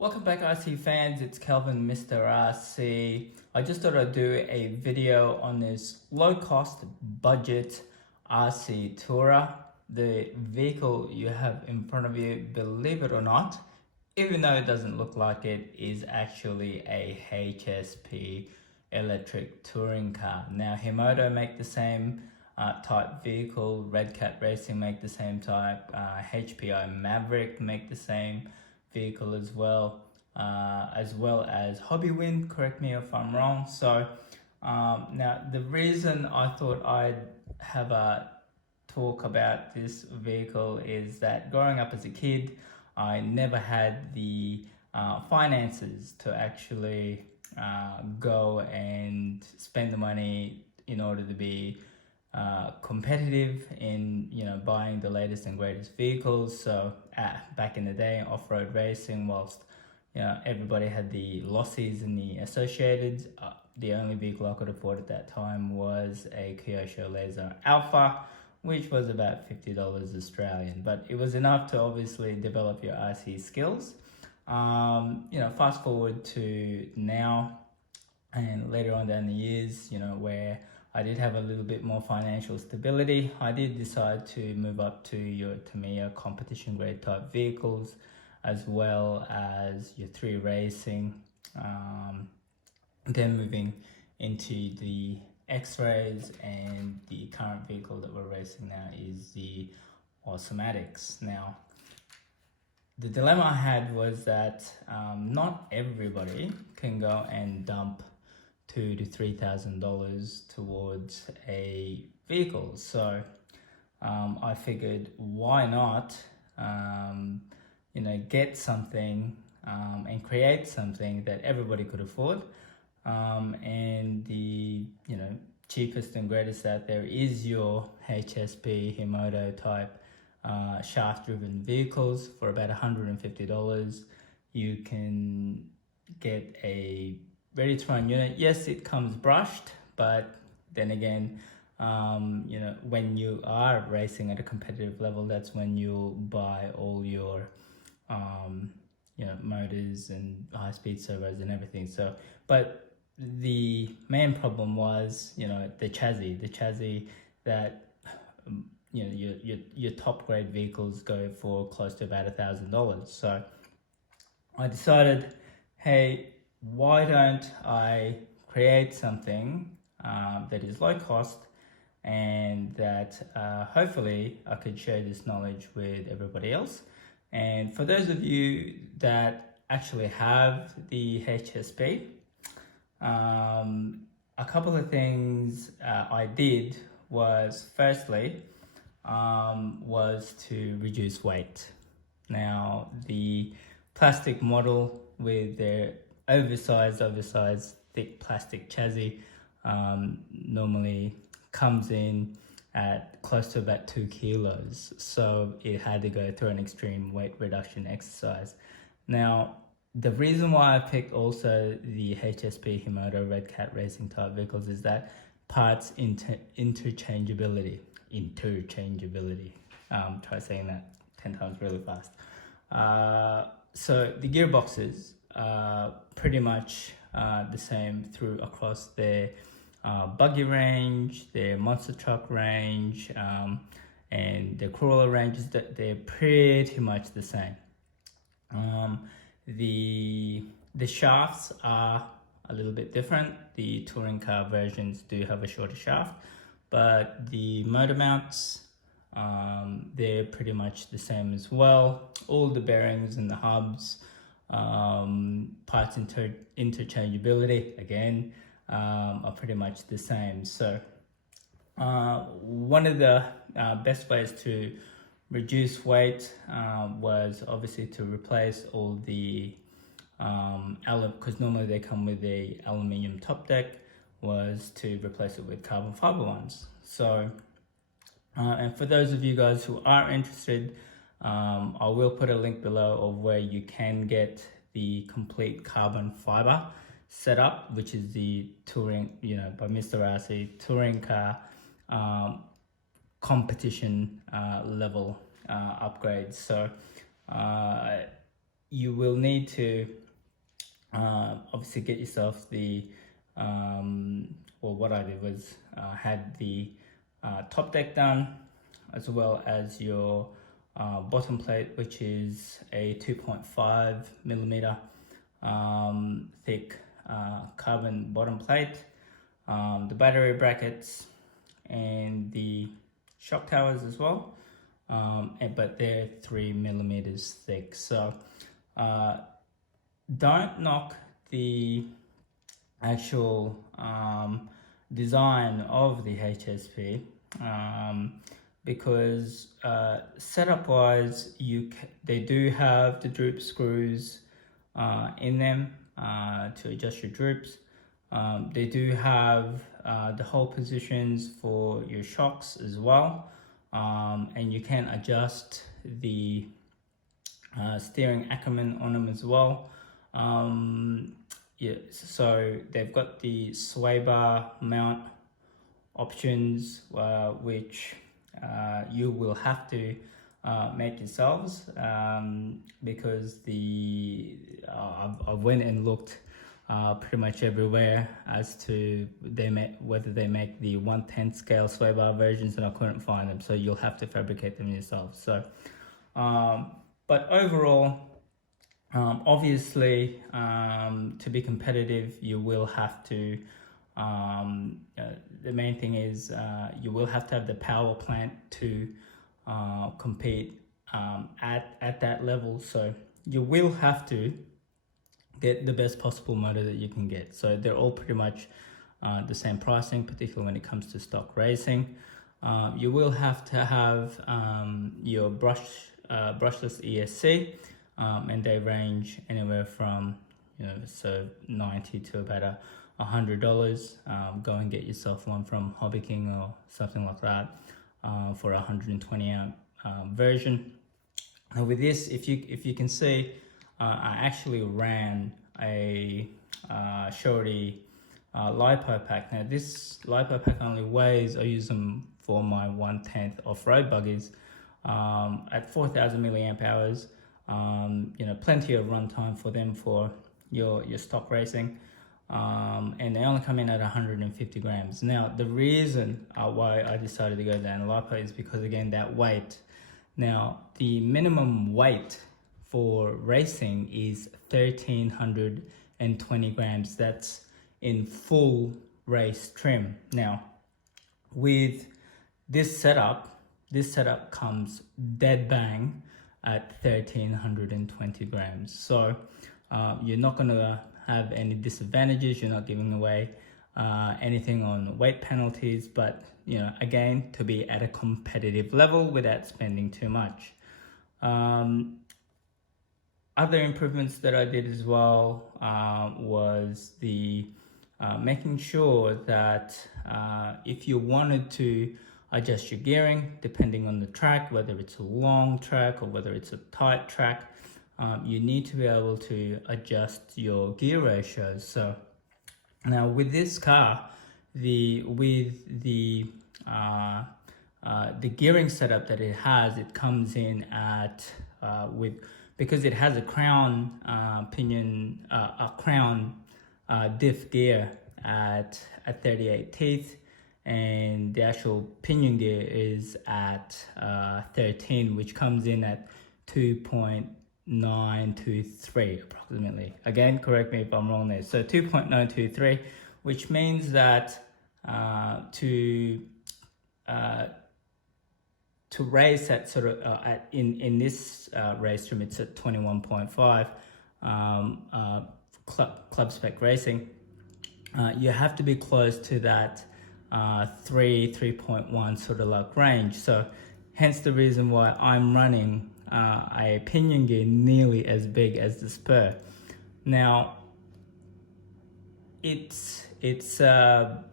Welcome back RC fans, it's Kelvin, Mr. RC. I just thought I'd do a video on this low cost budget RC Tourer. The vehicle you have in front of you, believe it or not, even though it doesn't look like it, is actually a Hsp electric touring car. Now Himoto make the same type vehicle, Red Cat Racing make the same type, HPI Maverick make the same vehicle as well as Hobbywind, correct me if I'm wrong. So now the reason I thought I'd have a talk about this vehicle is that growing up as a kid, I never had the finances to actually go and spend the money in order to be competitive in buying the latest and greatest vehicles. So back in the day, off-road racing, whilst everybody had the Lossies and the Associated, the only vehicle I could afford at that time was a Kyosho Laser Alpha, which was about $50 Australian, but it was enough to obviously develop your RC skills. Fast forward to now and later on down the years, where I did have a little bit more financial stability, I did decide to move up to your Tamiya competition grade type vehicles, as well as your 3 racing, then moving into the X-Rays, and the current vehicle that we're racing now is the Automatics. Now, the dilemma I had was that not everybody can go and dump $2,000 to $3,000 towards a vehicle. So I figured, why not get something and create something that everybody could afford, and the cheapest and greatest out there is your Hsp Himoto type shaft driven vehicles. For about $150 you can get a ready to run unit. Yes, it comes brushed, but then again, when you are racing at a competitive level, that's when you'll buy all your motors and high speed servos and everything. So, but the main problem was the chassis that your top grade vehicles go for close to about $1,000. So I decided, hey, why don't I create something that is low cost, and that hopefully I could share this knowledge with everybody else. And for those of you that actually have the Hsp, a couple of things I did was, firstly, was to reduce weight. Now, the plastic model with their oversized thick plastic chassis normally comes in at close to about 2 kilos, so it had to go through an extreme weight reduction exercise. Now, the reason why I picked also the Hsp Himoto Red Cat Racing type vehicles is that parts interchangeability. Try saying that 10 times really fast. So the gearboxes are pretty much the same across their buggy range, their monster truck range, and their crawler ranges. That they're pretty much the same. The shafts are a little bit different. The touring car versions do have a shorter shaft, but the motor mounts, they're pretty much the same as well. All the bearings and the hubs, parts interchangeability again, are pretty much the same. So one of the best ways to reduce weight was obviously to replace all the because normally they come with a aluminium top deck, was to replace it with carbon fiber ones. So and for those of you guys who are interested, I will put a link below of where you can get the complete carbon fiber setup, which is the touring, by Mr. RC touring car competition level upgrades. So you will need to obviously get yourself the well, what I did was had the top deck done, as well as your bottom plate, which is a 2.5 millimeter thick carbon bottom plate, the battery brackets, and the shock towers as well, but they're 3 millimeters thick. So don't knock the actual design of the Hsp, because setup wise they do have the droop screws in them to adjust your droops. They do have the hole positions for your shocks as well, and you can adjust the steering ackerman on them as well. Yeah, so they've got the Swaybar Mount options, which you will have to make yourselves, because I went and looked pretty much everywhere as to whether they make the 1/10 scale Swaybar versions, and I couldn't find them, so you'll have to fabricate them yourself. So but overall, obviously, to be competitive, you will have to the main thing is you will have to have the power plant to compete at that level. So you will have to get the best possible motor that you can get. So they're all pretty much the same pricing, particularly when it comes to stock racing. You will have to have your brushless ESC, and they range anywhere from so $90 to about $100. Go and get yourself one from Hobby King or something like that for 120 amp version. Now with this, if you can see, I actually ran a Surety Lipo pack. Now this Lipo pack only weighs, I use them for my 1/10 off-road buggies at 4,000 milliamp hours. Plenty of runtime for them for your stock racing, and they only come in at 150 grams. Now the reason why I decided to go down Lipo is because, again, that weight. Now the minimum weight for racing is 1,320 grams. That's in full race trim. Now with this setup comes dead bang at 1,320 grams. So you're not going to have any disadvantages. You're not giving away anything on weight penalties, but again, to be at a competitive level without spending too much. Other improvements that I did as well was the making sure that if you wanted to adjust your gearing depending on the track, whether it's a long track or whether it's a tight track, you need to be able to adjust your gear ratios. So now with this car, the gearing setup that it has, it comes in at because it has a crown diff gear at 38 teeth, and the actual pinion gear is at 13, which comes in at 2.923 approximately. Again, correct me if I'm wrong there. So 2.923, which means that to race at sort of in this race trim, it's at 21.5 club spec racing. You have to be close to that 3.1 sort of like range. So hence the reason why I'm running a pinion gear nearly as big as the Spur. Now it's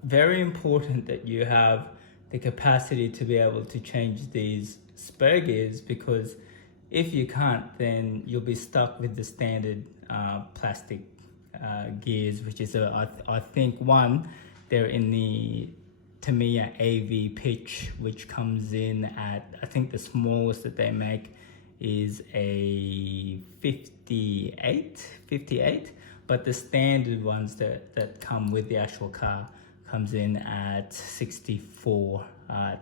very important that you have the capacity to be able to change these Spur gears, because if you can't, then you'll be stuck with the standard plastic gears, which is I think they're in the Tamiya AV pitch, which comes in at, I think the smallest that they make is a 58, but the standard ones that come with the actual car comes in at 64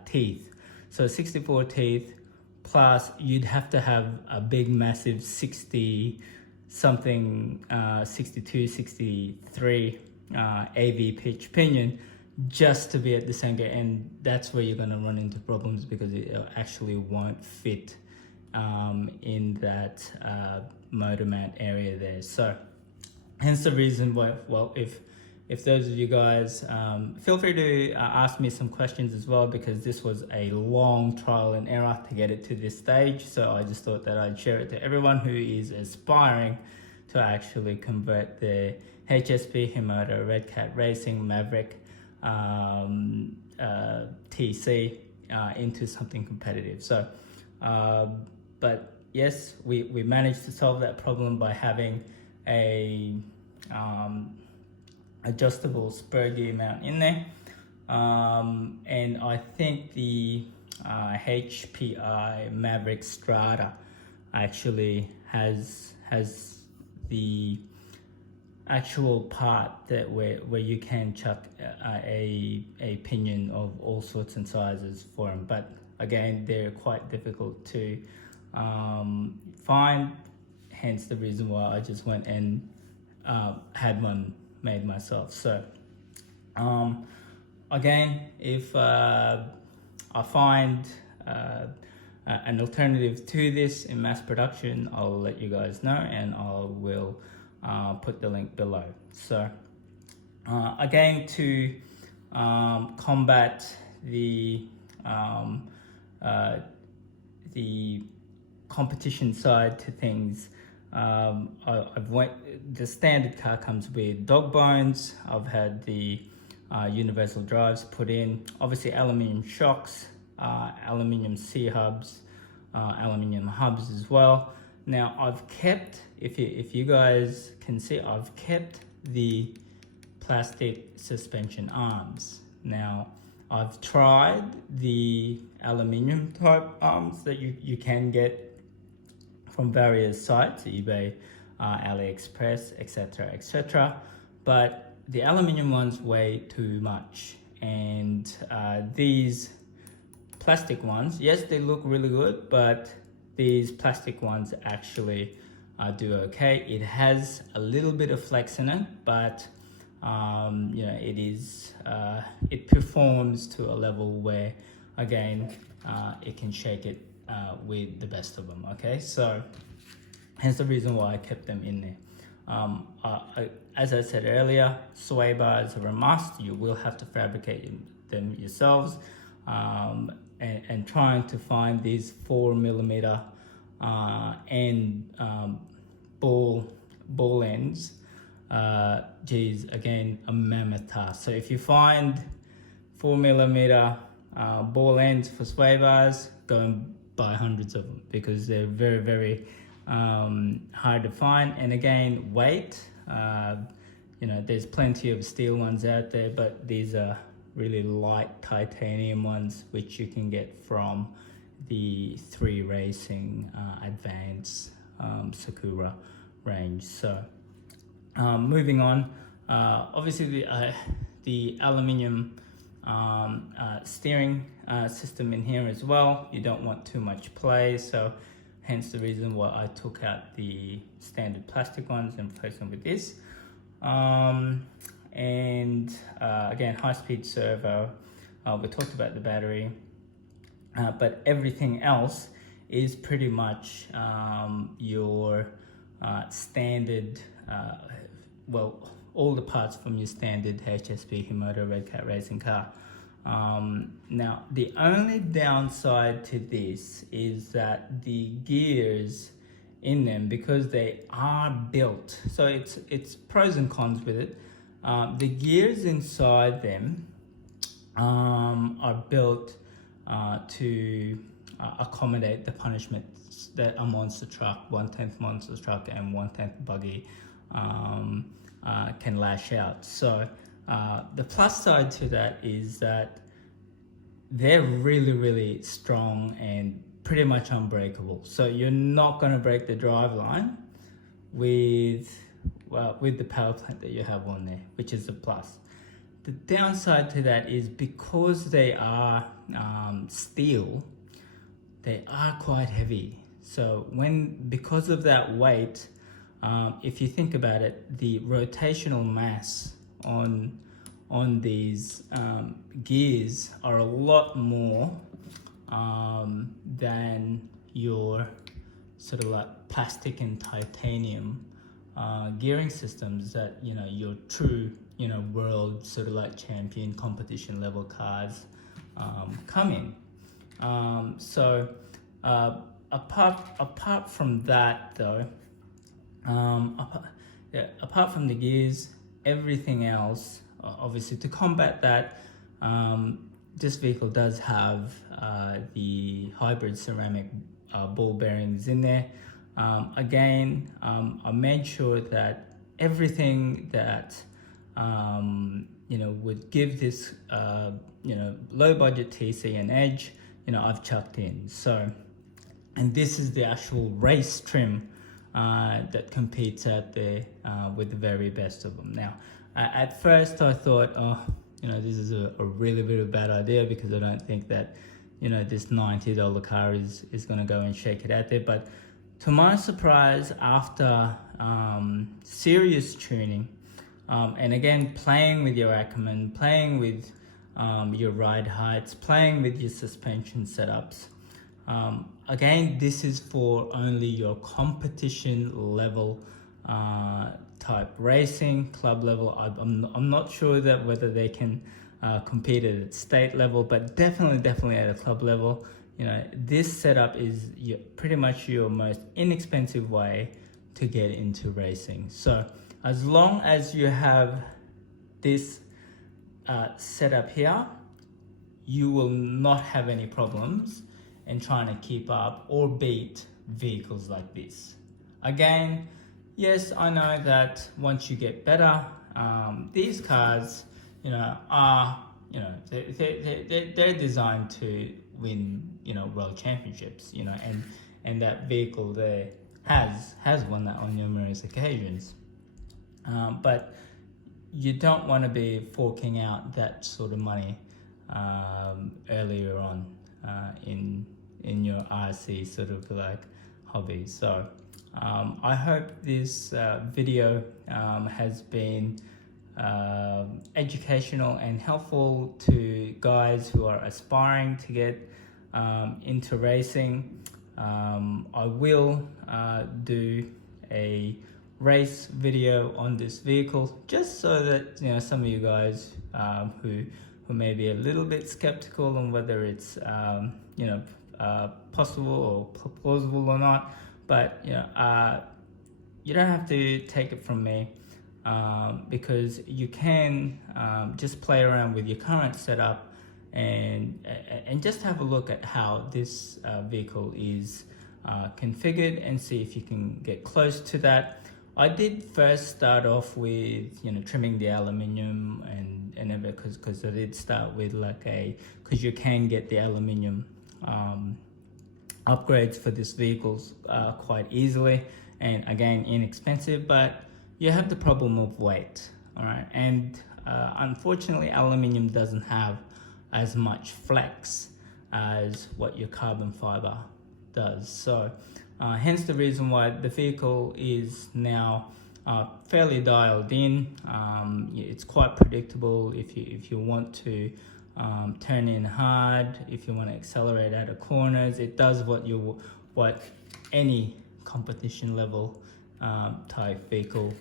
teeth. So 64 teeth, plus you'd have to have a big massive 60 something 62, 63 AV pitch pinion just to be at the center, and that's where you're going to run into problems because it actually won't fit in that motor mount area there. So hence the reason why, well, if those of you guys, feel free to ask me some questions as well, because this was a long trial and error to get it to this stage. So I just thought that I'd share it to everyone who is aspiring to actually convert the Hsp Himoto Red Cat Racing Maverick TC into something competitive. So, but yes, we managed to solve that problem by having a adjustable spur gear mount in there, and I think the HPI Maverick Strata actually has the actual part that where you can chuck a pinion of all sorts and sizes for them, but again they're quite difficult to find, hence the reason why I just went and had one made myself. So again, if I find an alternative to this in mass production, I'll let you guys know, and I will put the link below. So again, to combat the competition side to things, the standard car comes with dog bones. I've had the universal drives put in, obviously aluminium shocks, aluminium C-hubs, aluminium hubs as well. Now I've kept, if you guys can see, I've kept the plastic suspension arms. Now I've tried the aluminium type arms that you can get from various sites, eBay, AliExpress, etc., but the aluminium ones weigh too much, and these plastic ones, yes, they look really good, but these plastic ones actually do okay. It has a little bit of flex in it, but you know, it performs to a level where, again, it can shake it with the best of them. Okay, so hence the reason why I kept them in there. As I said earlier, sway bars are a must. You will have to fabricate them yourselves, and trying to find these 4mm end ball ends, geez, again, a mammoth task. So if you find 4mm ball ends for sway bars, go and buy hundreds of them, because they're very, very hard to find. And again, weight, you know, there's plenty of steel ones out there, but these are really light titanium ones, which you can get from the 3 Racing Advanced Sakura range. So moving on, obviously the aluminium steering system in here as well. You don't want too much play, so hence the reason why I took out the standard plastic ones and replaced them with this. And again, high-speed servo. We talked about the battery, but everything else is pretty much your standard, well, all the parts from your standard Hsp Himoto Red Cat racing car. Now, the only downside to this is that the gears in them, because they are built, so it's pros and cons with it. The gears inside them are built to accommodate the punishments that a monster truck, 1/10 monster truck and 1/10 buggy can lash out. So the plus side to that is that they're really, really strong and pretty much unbreakable. So you're not going to break the driveline with the power plant that you have on there, which is a plus. The downside to that is because they are steel, they are quite heavy. So because of that weight, if you think about it, the rotational mass on these gears are a lot more than your sort of like plastic and titanium gearing systems that your true world sort of like champion competition level cars come in. So apart from that though, apart from the gears, everything else, obviously to combat that, this vehicle does have the hybrid ceramic ball bearings in there. Again, I made sure that everything that would give this low budget TC an edge, I've chucked in. So, and this is the actual race trim that competes out there with the very best of them. Now, at first I thought, this is a really, really bad idea, because I don't think that, this $90 car is going to go and shake it out there. But to my surprise, after serious tuning, and again, playing with your Ackerman, playing with your ride heights, playing with your suspension setups, again, this is for only your competition level type racing, club level. I'm not sure that whether they can compete at state level, but definitely at a club level. This setup is pretty much your most inexpensive way to get into racing. So as long as you have this setup here, you will not have any problems in trying to keep up or beat vehicles like this. Again, yes, I know that once you get better, these cars, are, they're designed to win, world championships, and that vehicle there has won that on numerous occasions. But you don't want to be forking out that sort of money earlier on in your RC sort of like hobby. So I hope this video has been educational and helpful to guys who are aspiring to get into racing. I will do a race video on this vehicle, just so that some of you guys who may be a little bit skeptical on whether it's possible or plausible or not. But you don't have to take it from me, because you can just play around with your current setup and just have a look at how this vehicle is configured and see if you can get close to that. I did first start off with trimming the aluminium and everything, because I did start with because you can get the aluminium upgrades for this vehicles quite easily, and again inexpensive, but you have the problem of weight. All right, and unfortunately aluminium doesn't have as much flex as what your carbon fiber does. So hence the reason why the vehicle is now fairly dialed in. It's quite predictable if you want to turn in hard, if you want to accelerate out of corners. It does what any competition level type vehicle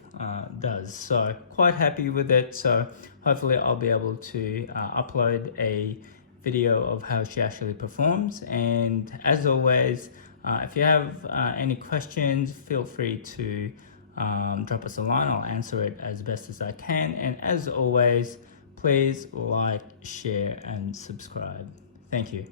does. So quite happy with it. So hopefully I'll be able to upload a video of how she actually performs. And as always, if you have any questions, feel free to drop us a line. I'll answer it as best as I can. And as always, please like, share, and subscribe. Thank you.